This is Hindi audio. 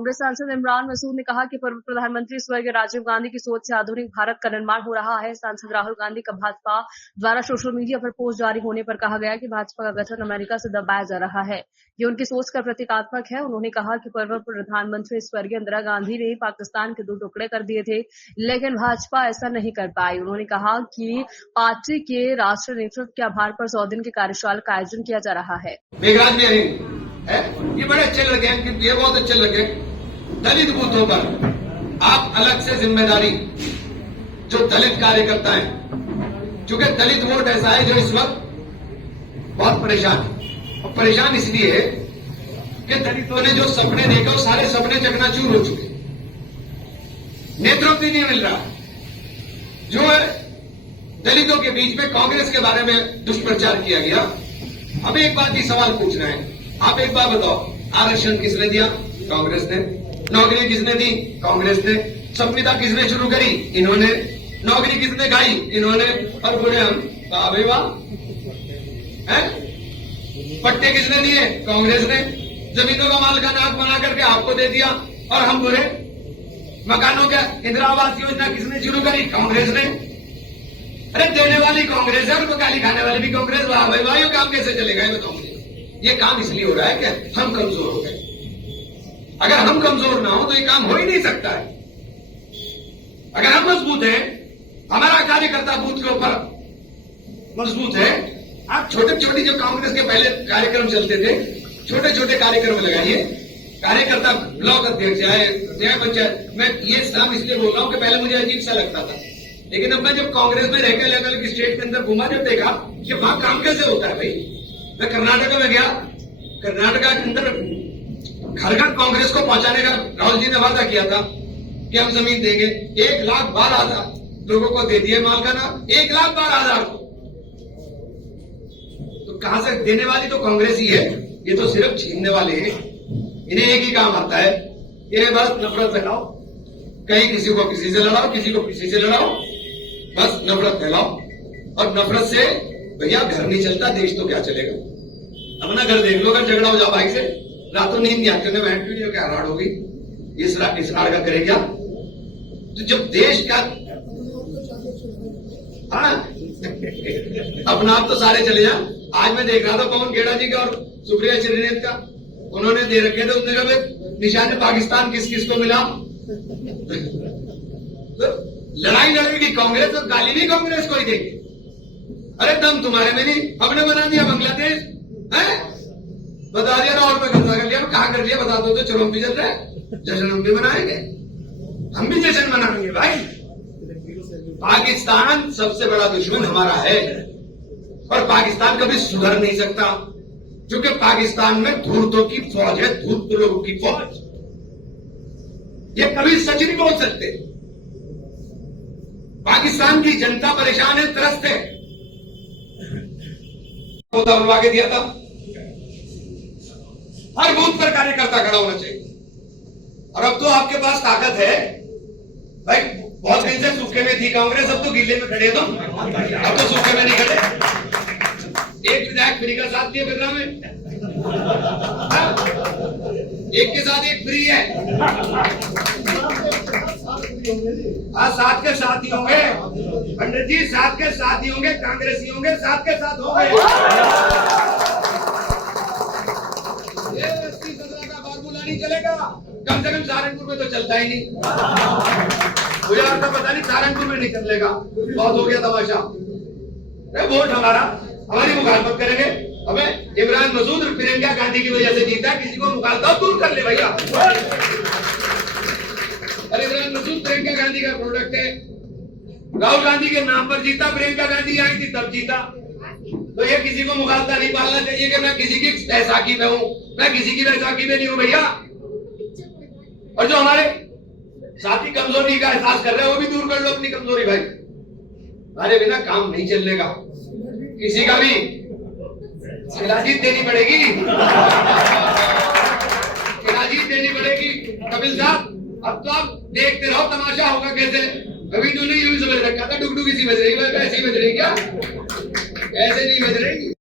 कांग्रेस सांसद इमरान मसूद ने कहा कि पूर्व प्रधानमंत्री स्वर्गीय राजीव गांधी की सोच से आधुनिक भारत का निर्माण हो रहा है। सांसद राहुल गांधी का भाजपा द्वारा सोशल मीडिया पर पोस्ट जारी होने पर कहा गया कि भाजपा का गठन अमेरिका से दबाया जा रहा है। ये उनकी सोच का प्रतीकात्मक है। उन्होंने कहा कि पूर्व प्रधानमंत्री स्वर्गीय इंदिरा गांधी ने पाकिस्तान के 2 टुकड़े कर दिए थे, लेकिन भाजपा ऐसा नहीं कर पाई। उन्होंने कहा कि पार्टी के राष्ट्रीय नेतृत्व के आभार पर 100 दिन की कार्यशाला का आयोजन किया जा रहा है। ये बड़े अच्छे लगे हैं, ये बहुत अच्छे लगे। दलित बूथों पर आप अलग से जिम्मेदारी, जो दलित कार्यकर्ता हैं, क्योंकि दलित वोट ऐसा है जो इस वक्त बहुत परेशान है। और परेशान इसलिए है कि दलितों ने जो सपने देखे वो सारे सपने चकनाचूर हो चुके, नेतृत्व नहीं मिल रहा। जो है दलितों के बीच में कांग्रेस के बारे में दुष्प्रचार किया गया। अब एक बात की सवाल पूछ रहे हैं, आप एक बात बताओ, आरक्षण किसने दिया? कांग्रेस ने। नौकरी किसने दी? कांग्रेस ने। संविदा किसने शुरू करी? इन्होंने। नौकरी किसने खाई? इन्होंने। और बोले हम भाई वाह, पट्टे किसने दिए? कांग्रेस ने। जमीनों का मालिकाना बना करके आपको दे दिया और हम बोले मकानों का इंदिरा आवास योजना किसने शुरू करी? कांग्रेस ने। अरे देने वाली कांग्रेस है और गाली खाने वाली भी कांग्रेस। वाह भाई वाह, ये काम कैसे चलेगा? ये बताओ। ये काम इसलिए हो रहा है कि हम कमजोर हो गए। अगर हम कमजोर ना हो तो ये काम हो ही नहीं सकता है। अगर हम मजबूत हैं, हमारा कार्यकर्ता बूथ के ऊपर मजबूत है। आप छोटे छोटे जो कांग्रेस के पहले कार्यक्रम चलते थे, छोटे छोटे कार्यक्रम लगाइए। कार्यकर्ता ब्लॉक अध्यक्ष है, न्याय पंचायत। मैं ये नाम इसलिए बोल रहा हूं कि पहले मुझे अजीब सा लगता था, लेकिन अब मैं जब कांग्रेस में रहकर अलग अलग स्टेट के अंदर घूमा, जब देखा कि वहां काम कैसे होता है भाई। मैं कर्नाटक में गया, कर्नाटक के अंदर घर घर कांग्रेस को पहुंचाने का राहुल जी ने वादा किया था कि हम जमीन देंगे। 1,12,000 लोगों को दे दिए मालकाना, 1,12,000 को। तो कहां से देने वाली तो कांग्रेस ही है, ये तो सिर्फ छीनने वाले हैं। इन्हें एक ही काम आता है, ये बस नफरत फैलाओ। कहीं किसी को किसी से लड़ाओ, किसी को किसी से लड़ाओ, बस नफरत फैलाओ। और नफरत से भैया घर नहीं चलता, देश तो क्या चलेगा? अपना घर देख लो, अगर झगड़ा हो जाओ भाई से, रातों नींद नहीं आती, उन्हें बहन क्यों क्या राड़ होगी, इसरार का करे क्या? तो जब देश का हाँ अपना आप तो सारे चले जा। आज मैं देख रहा था पवन खेड़ा जी का और सुप्रिया श्रीनेत का, उन्होंने दे रखे थे, उन्होंने कहा निशान पाकिस्तान किस किस को मिला। तो लड़ाई लड़ेगी कांग्रेस और गाली भी कांग्रेस को ही देगी। अरे दम तुम्हारे में नहीं, हमने बना दिया बांग्लादेश, है बता दिया, और पे कब्जा कर लिया। कहा कर लिया बता दो तो चलो हम भी चल रहे हैं, जश्न हम भी मनाएंगे, हम भी जश्न मनाएंगे भाई। पाकिस्तान सबसे बड़ा दुश्मन हमारा है और पाकिस्तान कभी सुधर नहीं सकता, क्योंकि पाकिस्तान में धूर्तों की फौज है, धूर्त लोगों की फौज। ये कभी सच नहीं बोल सकते। पाकिस्तान की जनता परेशान है, त्रस्त है। बनवा के दिया था, हर बूथ पर कार्यकर्ता खड़ा होना चाहिए। और अब तो आपके पास ताकत है भाई, बहुत दिन से सूखे में थी कांग्रेस, अब तो गीले में खड़े तुम, अब तो सूखे में नहीं खड़े। एक विधायक फ्री का साथ दिया बिरला में, एक के साथ एक फ्री है। हाँ, साथ के साथ ही होंगे पंडित जी, साथ के साथ ही होंगे, कांग्रेसी होंगे, साथ के साथ होंगे। ये 30-15 का फार्मूला नहीं चलेगा, कम से कम सहारनपुर में तो चलता ही नहीं। मुझे आपका पता नहीं सहारनपुर में नहीं चलेगा, बहुत हो गया तमाशा। वोट हमारा, हमारी मुखालफत करेंगे। हमें इमरान मसूद और प्रियंका गांधी की वजह से जीता, किसी को मुखालफत दूर कर ले भैया। अरे इमरान मसूद प्रियंका गांधी का प्रोडक्ट है, राहुल गांधी के नाम पर जीता, प्रियंका गांधी आई थी तब जीता। तो ये किसी को मुखालफत नहीं पालना चाहिए कि मैं किसी की बैसाखी में हूं, मैं किसी की बैसाखी में नहीं हूं भैया। और जो हमारे साथी कमजोरी का एहसास कर रहे हैं वो भी दूर कर लो अपनी कमजोरी भाई। हमारे बिना काम नहीं चलेगा, किसी का भी शिलाजीत देनी पड़ेगी, शिलाजीत देनी पड़ेगी। कपिल साहब अब तो आप देखते रहो तमाशा होगा कैसे। अभी तो नहीं समझ रखा था, डुगडुगी सी बज रही है, ऐसी बज रही क्या? ऐसे नहीं बज रही।